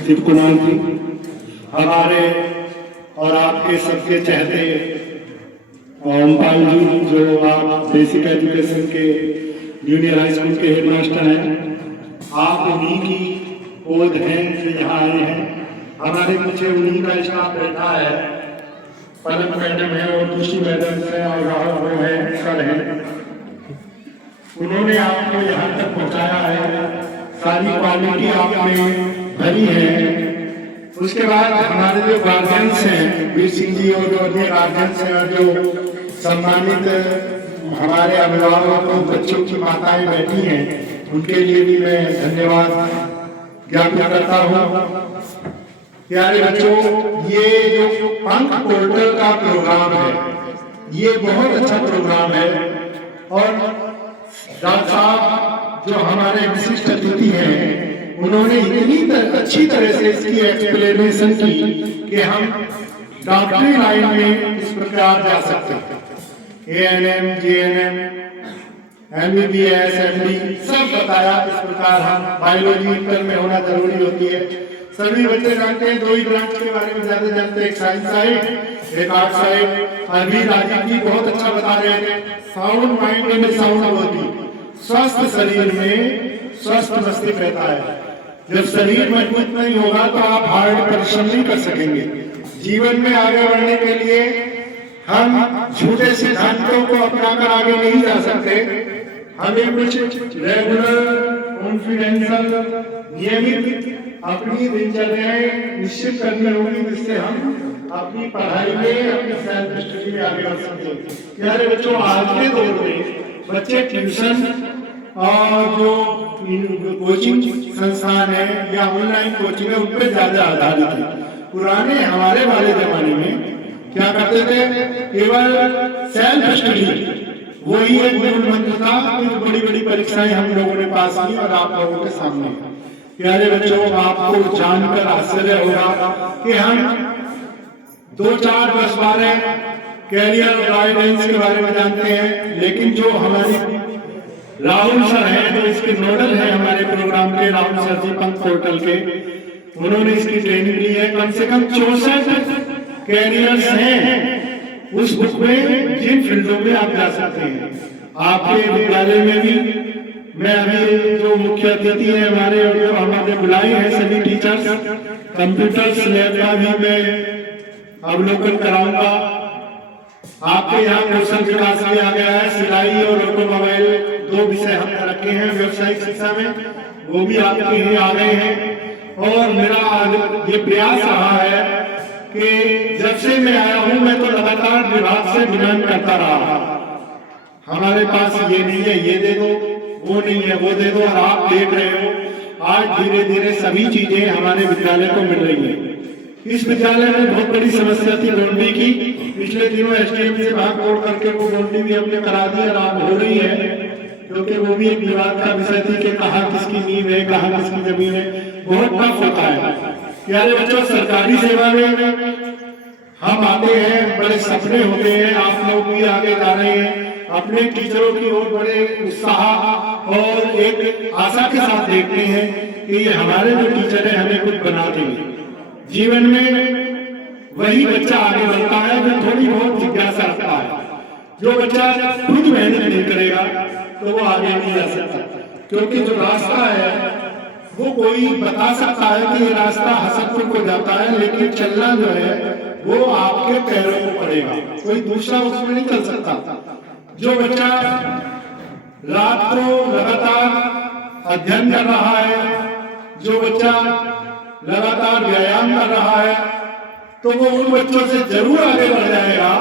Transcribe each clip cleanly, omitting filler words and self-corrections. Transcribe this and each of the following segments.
शिव कुमार जी, हमारे और आपके सबके चहते ओमपाल जी, जो आप बेसिक एजुकेशन के जूनियर हाई स्कूल के हेडमास्टर हैं, आप उन्हीं की पोद हैं जो यहाँ आए हैं। हमारे पीछे उन्हीं का स्टाफ बैठा है, पलक मैडम है और दूसरी मैडम है और राहुल वो है, सर है। उन्होंने आपको यहाँ तक पहुँचाया है, सारी क्वालिटी आपने भरी है। उसके बाद हमारे जो गार्जियंस हैं, वीर सिंह जी और जो अन्य गार्जियंस हैं और जो सम्मानित हमारे अभिभावकों बच्चों की माताएं बैठी हैं, उनके लिए भी मैं धन्यवाद ज्ञापन करता हूँ। प्यारे बच्चों, ये जो पंख पोर्टल का प्रोग्राम है, ये बहुत अच्छा प्रोग्राम है और डॉक्टर साहब जो हमारे विशिष्ट अतिथि हैं, उन्होंने इतनी अच्छी तरह से इसकी एक्सप्लेनेशन की कि हम डॉक्टरी लाइन में इस प्रकार जा सकते हैं। ANM, JNM, MBBS, MD सब बताया इस प्रकार हम बायोलॉजी इंटर में होना जरूरी होती है। सभी बच्चे जानते हैं, दो ही ब्रांच के बारे में ज्यादा जानते हैं, एक साइंस साइड एक आर्ट साइड। अभी राजीव जी बहुत अच्छा बता रहे थे, साउंड माइंड में साउंड बॉडी, स्वस्थ शरीर में स्वस्थ मस्तिष्क रहता है। जब शरीर मजबूत नहीं होगा तो आप हार्ड परिश्रम नहीं कर सकेंगे। जीवन में आगे बढ़ने के लिए हम झूठे सिद्धांतों को अपनाकर आगे नहीं जा सकते। हमें कुछ रेगुलर कॉन्फिडेंशियल नियमित अपनी दिनचर्याएं निश्चित करनी होगी, जिससे हम अपनी पढ़ाई में, अपनी सेल्फ स्टडी में आगे बढ़ सकते। प्यारे बच्चों, आज के दौर में बच्चे ट्यूशन और जो कोचिंग संस्थान है या ऑनलाइन कोचिंग है, उन पर ज्यादा आधारित है। पुराने हमारे वाले जमाने में क्या करते थे, केवल सेल्फ स्टडी वही एक मूल मंत्र था। बड़ी बड़ी परीक्षाएं हम लोगों ने पास की और आप लोगों के सामने। प्यारे बच्चों, आपको जानकर आश्चर्य होगा कि हम 2, 4, 10, 12 कैरियर गाइडेंस के बारे में जानते हैं, लेकिन जो हमारे राहुल सर हैं, जो इसके नोडल हैं हमारे प्रोग्राम के, राहुल सर जी पंख पोर्टल के, उन्होंने इसकी ट्रेनिंग ली है। कम से कम 64 कैरियर्स हैं उस बुक में, जिन फील्डों में आप जा सकते हैं। आपके विद्यालय में भी मैं अभी जो मुख्य अतिथि है हमारे और जो हमारे बुलाए हैं सभी टीचर्स, कंप्यूटर लैब का भी मैं अवलोकन कराऊंगा। आपके यहाँ कौशल विकास भी आ गया है, सिलाई और ऑटोमोबाइल 2 विषय हमने रखे हैं व्यवसायिक शिक्षा में, वो भी आपके ही आ गए हैं। और मेरा ये प्रयास रहा है कि जब से मैं आया हूं, मैं तो लगातार विभाग से डिमांड करता रहा, हमारे पास ये नहीं है, ये दे दो, वो नहीं है, वो दे दो। और आप देख रहे हो आज धीरे धीरे सभी चीजें हमारे विद्यालय को मिल रही है। इस विद्यालय में बहुत बड़ी समस्या थी बाउंड्री की, पिछले दिनों SDM से भाग तोड़ करके वो बाउंड्री भी हमने करा दी और आप हो रही है, क्योंकि वो भी एक विवाद का विषय थी कि कहाँ किसकी नींव है, कहाँ किसकी जमीन है, बहुत टफ होता है। प्यारे बच्चों, सरकारी सेवा में हम आते हैं, बड़े सपने होते हैं, आप लोग भी आगे जा रहे हैं, अपने टीचरों की ओर बड़े उत्साह और एक आशा के साथ देखते हैं कि ये हमारे जो टीचर है हमें कुछ बना देंगे। जीवन में वही बच्चा आगे बढ़ता है जो थोड़ी बहुत जिज्ञासा रखता है। जो बच्चा खुद मेहनत नहीं करेगा तो वो आगे नहीं जा सकता, क्योंकि जो रास्ता है वो कोई बता सकता है कि ये रास्ता हसनपुर को जाता है, लेकिन चलना जो है वो आपके पैरों को पड़ेगा, कोई दूसरा उसमें नहीं चल सकता। जो बच्चा रात को लगातार अध्ययन कर रहा है, जो बच्चा लगातार व्यायाम कर रहा है, तो वो उन बच्चों से जरूर आगे बढ़ जाएगा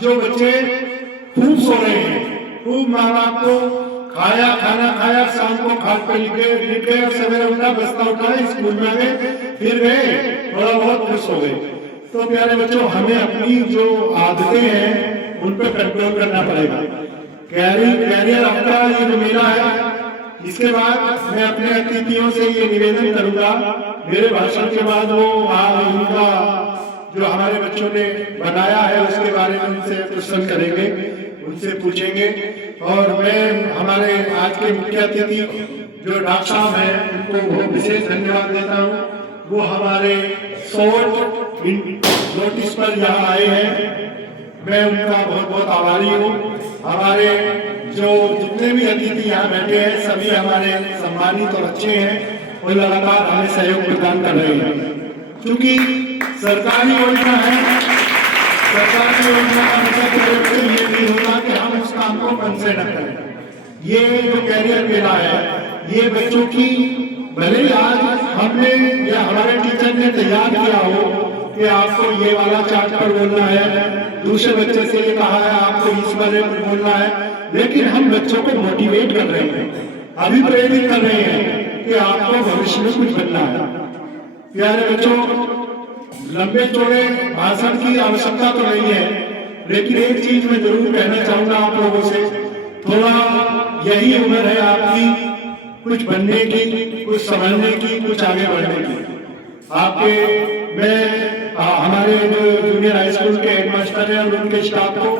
जो बच्चे खूब सो रहे हैं, खूब माँ बाप को खाना खाया, शाम को खाट पे लिख गए और सवेरे उठा, बस्ता उठाए, स्कूल में गए, फिर गए, थोड़ा बहुत खुश हो गए। तो प्यारे बच्चों, हमें अपनी जो आदतें हैं उन पर कंट्रोल करना पड़ेगा। कैरियर आपका ये जो मेरा है, इसके बाद मैं अपने अतिथियों से ये निवेदन करूंगा, मेरे भाषण के बाद वो उनका जो हमारे बच्चों ने बनाया है उसके बारे में उनसे प्रश्न करेंगे, उनसे पूछेंगे। और मैं हमारे आज के मुख्य अतिथि जो डॉक्टर साहब हैं उनको बहुत विशेष धन्यवाद देता हूँ। वो हमारे शॉर्ट नोटिस पर यहाँ आए हैं। मैं उनका बहुत बहुत आभारी हूँ। हमारे जो जितने भी अतिथि यहाँ बैठे हैं सभी हमारे सम्मानित और अच्छे हैं और लगातार हमें सहयोग प्रदान कर रहे हैं। क्योंकि सरकारी योजना है, सरकारी योजना का मतलब ये नहीं होता कि हम उस काम को मन से न करें। ये जो कैरियर मेला है ये बच्चों की, भले ही आज हमने या हमारे टीचर ने तैयार किया हो कि आपको ये वाला चार्ट पर बोलना है, दूसरे बच्चे से ये कहा है आपको इस बारे में बोलना है, लेकिन हम बच्चों को मोटिवेट कर रहे हैं, अभिप्रेरित कर रहे हैं कि आपको भविष्य में कुछ बनना है। प्यारे बच्चों, लंबे चौड़े भाषण की आवश्यकता तो नहीं है, लेकिन एक चीज मैं जरूर कहना चाहूंगा आप लोगों से, थोड़ा यही उम्र है आपकी कुछ बनने की, कुछ समझने की, कुछ आगे बढ़ने की। आपके मैं हमारे जो जूनियर हाई स्कूल के हेडमास्टर हैं और उनके स्टाफ को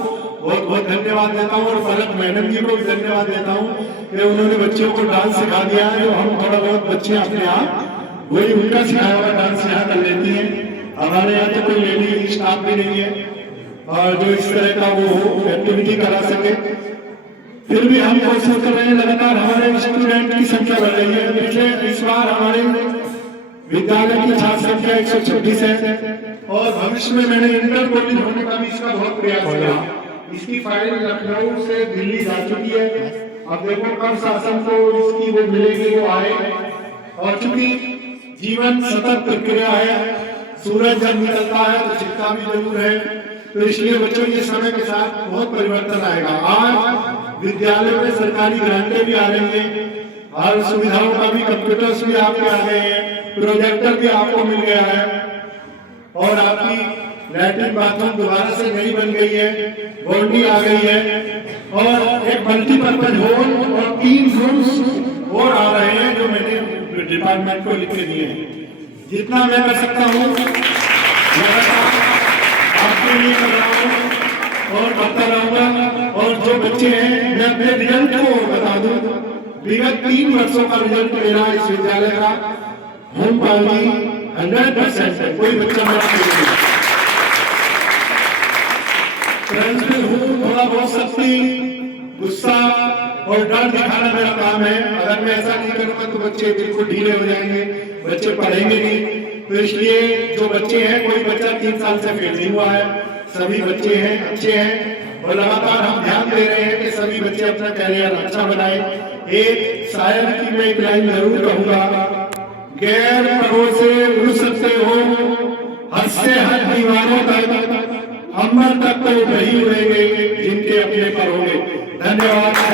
बहुत बहुत धन्यवाद देता हूँ और भरत मैडम जी को भी धन्यवाद देता हूँ कि उन्होंने बच्चों को डांस सिखा दिया है। जो हम थोड़ा बहुत बच्चे अपने आप वही उनका सिखाया हुआ डांस यहाँ कर लेती हैं। हमारे यहाँ तो कोई लेडी स्टाफ भी नहीं है और जो इस तरह का वो एक्टिविटी करा सके, फिर भी हम कोशिश कर रहे हैं। लगातार हमारे स्टूडेंट की संख्या बढ़ रही है। पिछले इस बार हमारे विद्यालय की छात्र संख्या 126 है और भविष्य में मैंने इंटर कॉलेज होने का भी इसका बहुत प्रयास किया। इसकी फाइल लखनऊ से दिल्ली जा चुकी है। अब देखो कब शासन को इसकी वो मिलेगी, वो आए। और चूंकि जीवन सतत प्रक्रिया है, सूरज जब निकलता है तो छिपता भी जरूर है, तो इसलिए बच्चों ये समय के साथ बहुत परिवर्तन आएगा। आज विद्यालय में सरकारी ग्रांटें भी आ रही है और सुविधाओं का भी, कंप्यूटर्स भी आपके आ गए हैं, प्रोजेक्टर भी आपको मिल गया है और आपकी लैट्रिन बाथरूम दोबारा से नई बन गई है, बाउंड्री आ गई है और एक मल्टीपर्पज हॉल और 3 रूम्स और आ रहे हैं जो मैंने डिपार्टमेंट को लिख के दिए हैं। जितना मैं कर सकता हूँ आपके लिए कर रहा हूँ और करता रहूंगा। और जो बच्चे हैं, मैं अपने रिजल्ट को बता दूं, विगत 3 वर्षों का रिजल्ट मेरा इस विद्यालय का होम पाली 100% है। कोई बच्चा नहीं, थोड़ा बहुत शक्ति, गुस्सा और डर दिखाना मेरा काम है। अगर मैं ऐसा नहीं करूंगा तो बच्चे बिल्कुल ढीले हो जाएंगे, बच्चे पढ़ेंगे नहीं। तो इसलिए जो बच्चे हैं, कोई बच्चा 3 साल से फेल नहीं हुआ है, सभी बच्चे हैं, अच्छे हैं और लगातार हम ध्यान दे रहे हैं कि सभी बच्चे अपना कैरियर अच्छा बनाए। एक शायर की मैं एक लाइन जरूर कहूंगा, गैर परों से उड़ सकते हो, हद से हद दीवारों तक, अमर तक तो वही उड़ेंगे जिनके अपने पर होंगे। धन्यवाद।